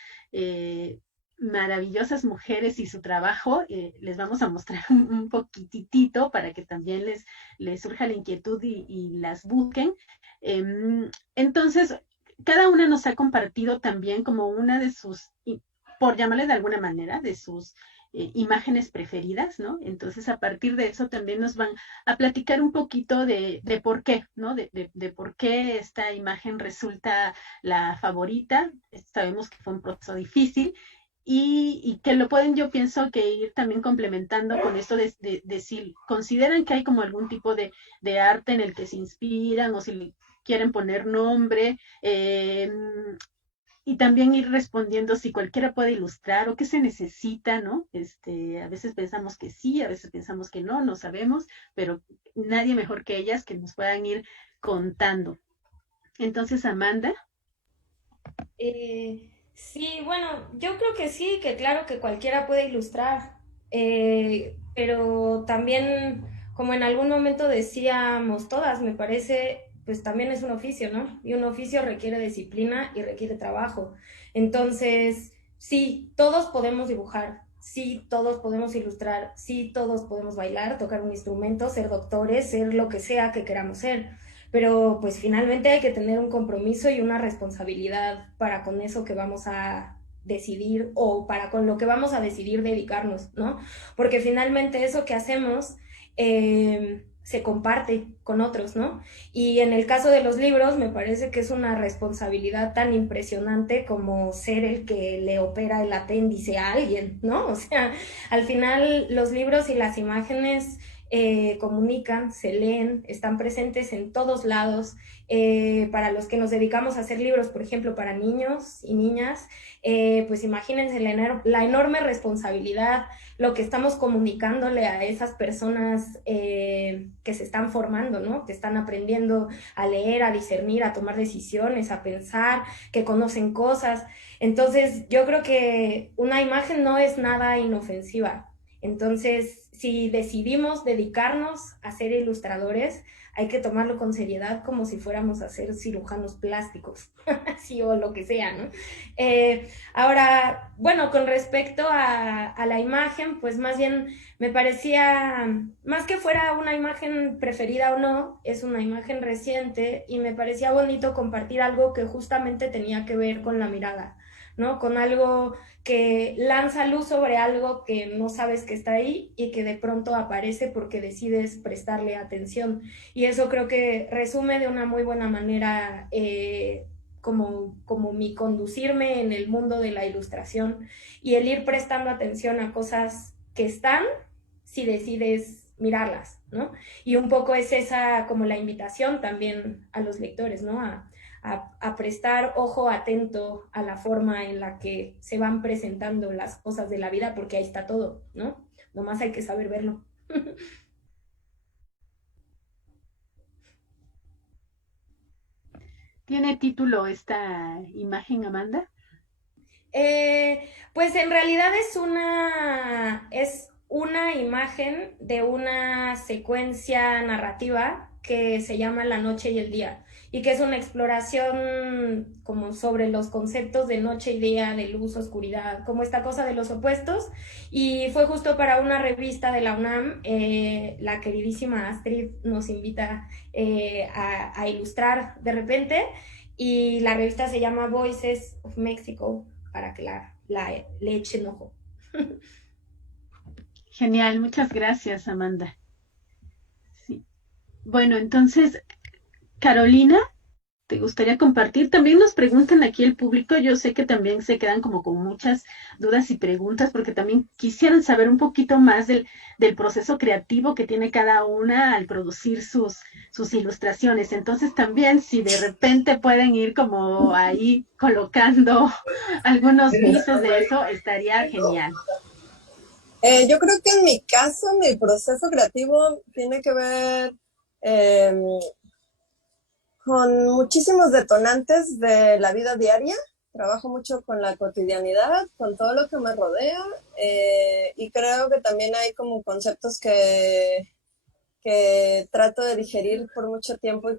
maravillosas mujeres y su trabajo, les vamos a mostrar un poquitito para que también les surja la inquietud y las busquen. Entonces, cada una nos ha compartido también como una de sus, por llamarle de alguna manera, de sus imágenes preferidas, ¿no? Entonces, a partir de eso también nos van a platicar un poquito de por qué, ¿no? De por qué esta imagen resulta la favorita. Sabemos que fue un proceso difícil y que lo pueden, yo pienso que ir también complementando con esto de si consideran que hay como algún tipo de arte en el que se inspiran o si quieren poner nombre, y también ir respondiendo si cualquiera puede ilustrar o qué se necesita, ¿no? A veces pensamos que sí, a veces pensamos que no, no sabemos, pero nadie mejor que ellas que nos puedan ir contando. Entonces, Amanda. Sí, bueno, yo creo que sí, que claro que cualquiera puede ilustrar, pero también, como en algún momento decíamos todas, me parece, pues también es un oficio, ¿no? Y un oficio requiere disciplina y requiere trabajo. Entonces, sí, todos podemos dibujar, sí, todos podemos ilustrar, sí, todos podemos bailar, tocar un instrumento, ser doctores, ser lo que sea que queramos ser, pero pues finalmente hay que tener un compromiso y una responsabilidad para con eso que vamos a decidir o para con lo que vamos a decidir dedicarnos, ¿no? Porque finalmente eso que hacemos se comparte con otros, ¿no? Y en el caso de los libros me parece que es una responsabilidad tan impresionante como ser el que le opera el apéndice a alguien, ¿no? O sea, al final los libros y las imágenes comunican, se leen, están presentes en todos lados. Para los que nos dedicamos a hacer libros, por ejemplo, para niños y niñas, pues imagínense la enorme responsabilidad, lo que estamos comunicándole a esas personas que se están formando, ¿no? Que están aprendiendo a leer, a discernir, a tomar decisiones, a pensar, que conocen cosas. Entonces, yo creo que una imagen no es nada inofensiva. Entonces, si decidimos dedicarnos a ser ilustradores, hay que tomarlo con seriedad como si fuéramos a ser cirujanos plásticos, sí, o lo que sea, ¿no? Ahora, bueno, con respecto a la imagen, pues más bien me parecía, más que fuera una imagen preferida o no, es una imagen reciente y me parecía bonito compartir algo que justamente tenía que ver con la mirada, ¿no? Con algo que lanza luz sobre algo que no sabes que está ahí y que de pronto aparece porque decides prestarle atención. Y eso creo que resume de una muy buena manera como mi conducirme en el mundo de la ilustración y el ir prestando atención a cosas que están si decides mirarlas, ¿no? Y un poco es esa como la invitación también a los lectores, ¿no? A prestar ojo atento a la forma en la que se van presentando las cosas de la vida, porque ahí está todo, ¿no? Nomás hay que saber verlo. ¿Tiene título esta imagen, Amanda? Pues en realidad es una imagen de una secuencia narrativa que se llama La noche y el día y que es una exploración como sobre los conceptos de noche y día, de luz, oscuridad, como esta cosa de los opuestos, y fue justo para una revista de la UNAM. La queridísima Astrid nos invita a ilustrar de repente, y la revista se llama Voices of Mexico, para que le echen ojo. Genial, muchas gracias, Amanda. Sí. Bueno, entonces, Carolina, ¿te gustaría compartir? También nos preguntan aquí el público, yo sé que también se quedan como con muchas dudas y preguntas porque también quisieran saber un poquito más del proceso creativo que tiene cada una al producir sus ilustraciones. Entonces también si de repente pueden ir como ahí colocando algunos visos de eso, estaría genial. Yo creo que en mi caso, mi proceso creativo tiene que ver con muchísimos detonantes de la vida diaria. trabajo mucho con la cotidianidad, con todo lo que me rodea, y creo que también hay como conceptos que trato de digerir por mucho tiempo y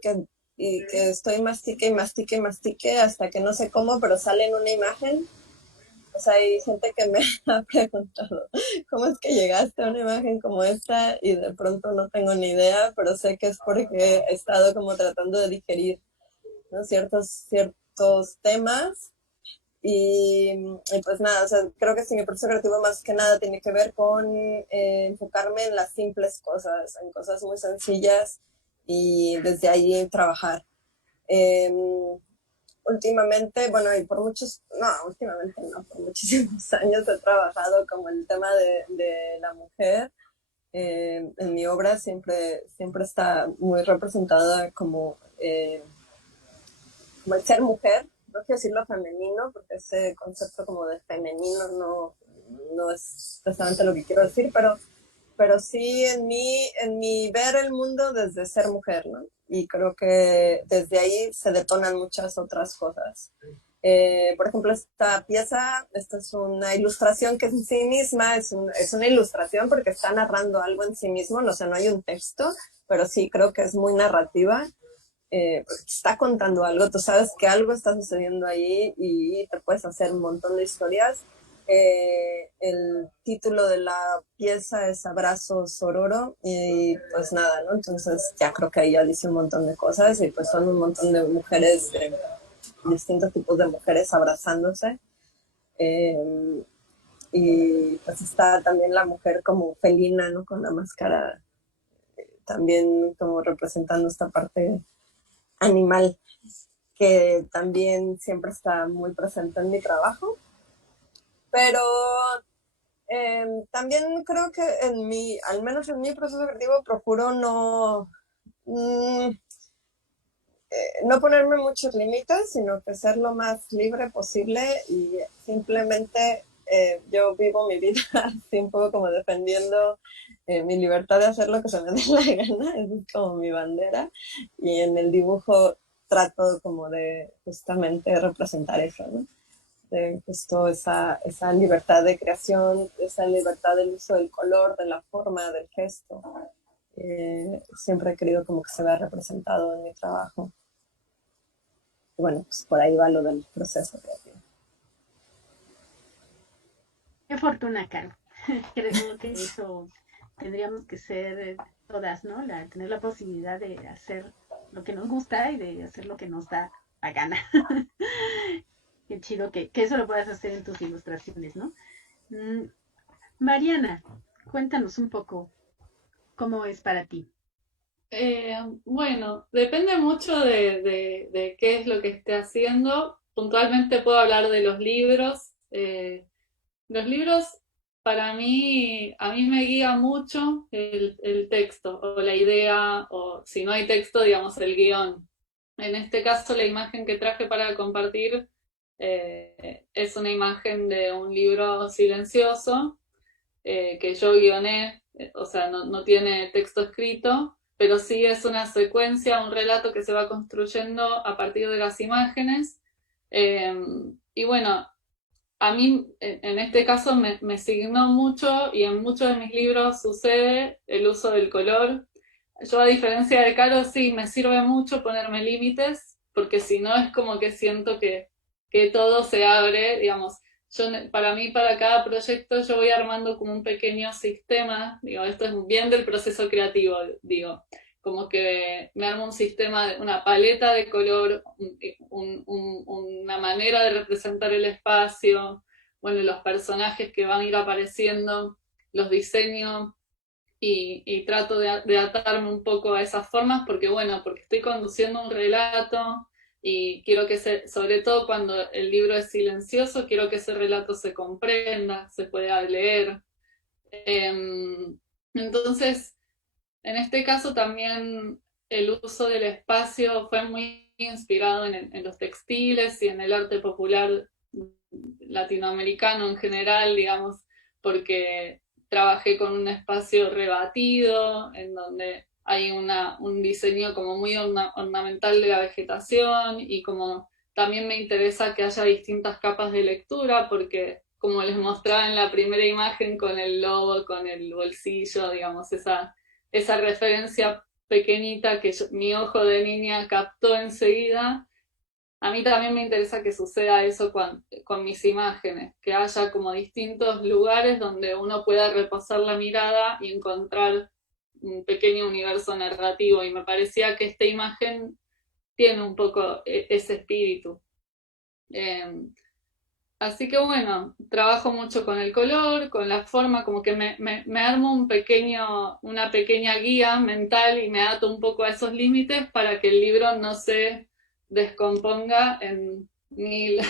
que estoy mastique y mastique y mastique hasta que no sé cómo, pero sale en una imagen. O sea, hay gente que me ha preguntado, ¿cómo es que llegaste a una imagen como esta? Y de pronto no tengo ni idea, pero sé que es porque he estado como tratando de digerir, ¿no? ciertos temas. Y pues nada, o sea, creo que sí, mi proceso creativo más que nada tiene que ver con enfocarme en las simples cosas, en cosas muy sencillas y desde ahí trabajar. Eh, Últimamente, bueno, y últimamente no, por muchísimos años he trabajado como el tema de la mujer. En mi obra siempre está muy representada como el ser mujer, no quiero decirlo femenino, porque ese concepto como de femenino no es precisamente lo que quiero decir, pero sí en mi ver el mundo desde ser mujer, ¿no? Y creo que desde ahí se detonan muchas otras cosas. Por ejemplo, esta es una ilustración que en sí misma es una ilustración porque está narrando algo en sí mismo, no, o sea, no hay un texto, pero sí creo que es muy narrativa. Está contando algo, tú sabes que algo está sucediendo ahí y te puedes hacer un montón de historias. El título de la pieza es Abrazo Sororo y pues nada, ¿no? Entonces ya creo que ahí ya dice un montón de cosas y pues son un montón de mujeres, distintos tipos de mujeres abrazándose. Eh, y pues está también la mujer como felina, ¿no? Con la máscara, también como representando esta parte animal que también siempre está muy presente en mi trabajo, pero también creo que al menos en mi proceso creativo, procuro mm, no ponerme muchos límites, sino que ser lo más libre posible y simplemente yo vivo mi vida así un poco como defendiendo mi libertad de hacer lo que se me dé la gana, es como mi bandera, y en el dibujo trato como de justamente representar eso, ¿no? De justo esa libertad de creación, esa libertad del uso del color, de la forma, del gesto. Siempre he querido como que se vea representado en mi trabajo. Y bueno, pues por ahí va lo del proceso creativo. Qué fortuna, Caro. Creo que eso tendríamos que ser todas, ¿no? Tener la posibilidad de hacer lo que nos gusta y de hacer lo que nos da la gana. Qué chido que eso lo puedas hacer en tus ilustraciones, ¿no? Mm, Mariana, cuéntanos un poco cómo es para ti. Bueno, depende mucho de qué es lo que esté haciendo. Puntualmente puedo hablar de los libros. Los libros, a mí me guía mucho el texto o la idea, o si no hay texto, digamos, el guión. En este caso, la imagen que traje para compartir es una imagen de un libro silencioso que yo guioné, o sea, no tiene texto escrito, pero sí es una secuencia, un relato que se va construyendo a partir de las imágenes. Eh, y bueno, a mí en este caso me signó mucho y en muchos de mis libros sucede el uso del color. Yo a diferencia de Caro sí me sirve mucho ponerme límites porque si no es como que siento que todo se abre, digamos. Para mí, para cada proyecto, yo voy armando como un pequeño sistema, digo, esto es bien del proceso creativo, digo, como que me armo un sistema, una paleta de color, una manera de representar el espacio, bueno, los personajes que van a ir apareciendo, los diseños, y trato de atarme un poco a esas formas porque, bueno, porque estoy conduciendo un relato y quiero sobre todo cuando el libro es silencioso, quiero que ese relato se comprenda, se pueda leer. Entonces, en este caso también el uso del espacio fue muy inspirado en los textiles y en el arte popular latinoamericano en general, digamos, porque trabajé con un espacio rebatido, en donde hay un diseño como muy ornamental de la vegetación y como también me interesa que haya distintas capas de lectura, porque como les mostraba en la primera imagen con el lobo, con el bolsillo, digamos, esa referencia pequeñita que mi ojo de niña captó enseguida, a mí también me interesa que suceda eso con mis imágenes, que haya como distintos lugares donde uno pueda reposar la mirada y encontrar un pequeño universo narrativo, y me parecía que esta imagen tiene un poco ese espíritu. Así que bueno, trabajo mucho con el color, con la forma, como que me armo una pequeña guía mental y me ato un poco a esos límites para que el libro no se descomponga en mil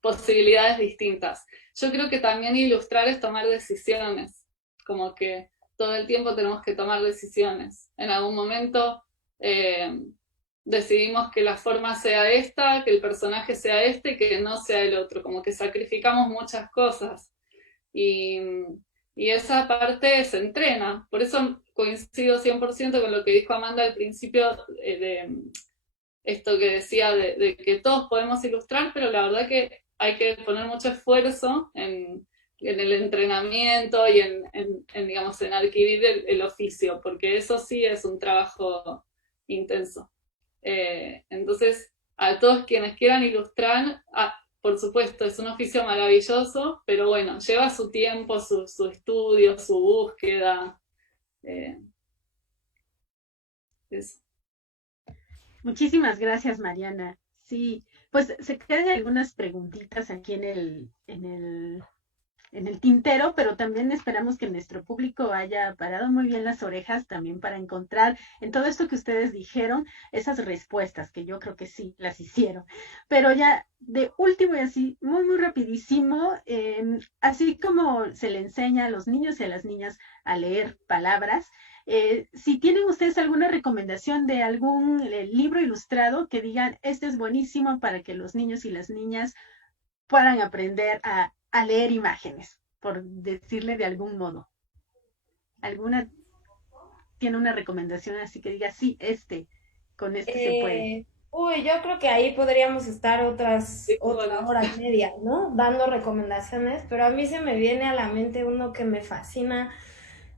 posibilidades distintas. Yo creo que también ilustrar es tomar decisiones, como que todo el tiempo tenemos que tomar decisiones. En algún momento decidimos que la forma sea esta, que el personaje sea este y que no sea el otro, como que sacrificamos muchas cosas. Y esa parte se entrena. Por eso coincido 100% con lo que dijo Amanda al principio, de esto que decía de que todos podemos ilustrar, pero la verdad que hay que poner mucho esfuerzo en el entrenamiento y digamos, en adquirir el oficio, porque eso sí es un trabajo intenso. Entonces, a todos quienes quieran ilustrar, por supuesto, es un oficio maravilloso, pero bueno, lleva su tiempo, su estudio, su búsqueda. Eso. Muchísimas gracias, Mariana. Sí, pues se quedan algunas preguntitas aquí en el tintero, pero también esperamos que nuestro público haya parado muy bien las orejas también para encontrar en todo esto que ustedes dijeron esas respuestas, que yo creo que sí, las hicieron. Pero ya de último y así, muy, muy rapidísimo, así como se le enseña a los niños y a las niñas a leer palabras, si tienen ustedes alguna recomendación de algún libro ilustrado que digan, este es buenísimo para que los niños y las niñas puedan aprender a leer imágenes, por decirle de algún modo. ¿Alguna tiene una recomendación así que diga, sí, con este se puede? Yo creo que ahí podríamos estar Sí, otra bueno. hora y media, ¿no? Dando recomendaciones, pero a mí se me viene a la mente uno que me fascina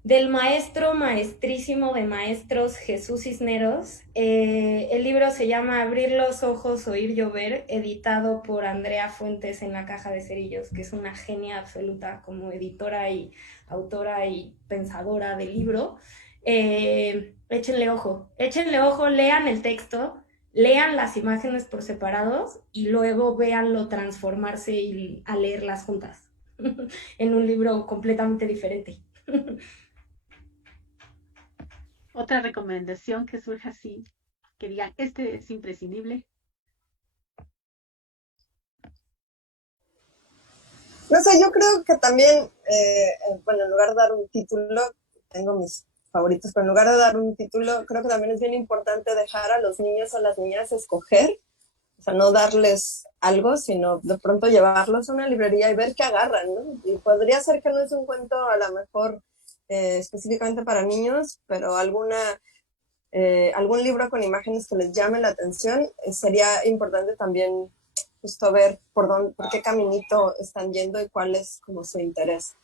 del maestro maestrísimo de maestros Jesús Cisneros. El libro se llama Abrir los ojos, oír llover, editado por Andrea Fuentes en La Caja de Cerillos, que es una genia absoluta como editora y autora y pensadora del libro. Échenle ojo, lean el texto, lean las imágenes por separados y luego véanlo transformarse y a leerlas juntas en un libro completamente diferente. Otra recomendación que surja así, que digan, este es imprescindible. No sé, yo creo que también, bueno, en lugar de dar un título, tengo mis favoritos, pero en lugar de dar un título, creo que también es bien importante dejar a los niños o las niñas escoger, o sea, no darles algo, sino de pronto llevarlos a una librería y ver qué agarran, ¿no? Y podría ser que no es un cuento a lo mejor específicamente para niños, pero algún libro con imágenes que les llame la atención, sería importante también justo ver por qué caminito están yendo y cuál es como su interés.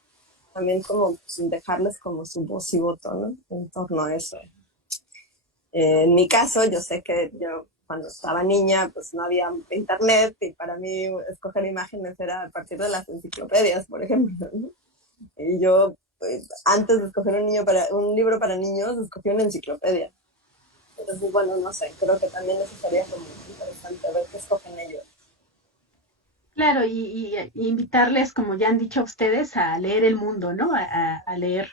También como dejarles como su voz y voto, ¿no? En torno a eso. En mi caso, yo sé que yo cuando estaba niña, pues no había internet y para mí escoger imágenes era a partir de las enciclopedias, por ejemplo, ¿no? Y yo, pues, antes de escoger un libro para niños, escogí una enciclopedia. Entonces, bueno, no sé, creo que también eso sería como interesante, ver qué escogen ellos. Claro, y invitarles, como ya han dicho ustedes, a leer el mundo, ¿no? A leer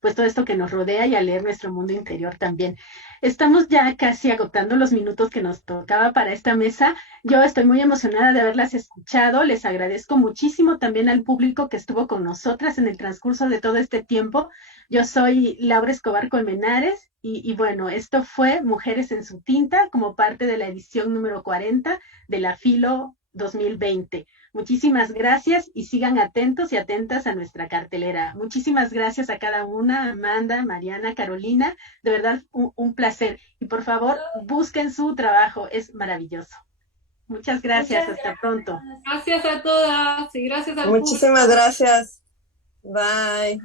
pues todo esto que nos rodea y a leer nuestro mundo interior también. Estamos ya casi agotando los minutos que nos tocaba para esta mesa. Yo estoy muy emocionada de haberlas escuchado. Les agradezco muchísimo también al público que estuvo con nosotras en el transcurso de todo este tiempo. Yo soy Laura Escobar Colmenares y bueno, esto fue Mujeres en su tinta como parte de la edición número 40 de la Filo 2020. Muchísimas gracias y sigan atentos y atentas a nuestra cartelera. Muchísimas gracias a cada una, Amanda, Mariana, Carolina. De verdad, un placer. Y por favor, busquen su trabajo, es maravilloso. Muchas gracias, Muchas hasta pronto. gracias. Gracias a todas y gracias al Muchísimas público. gracias. Bye.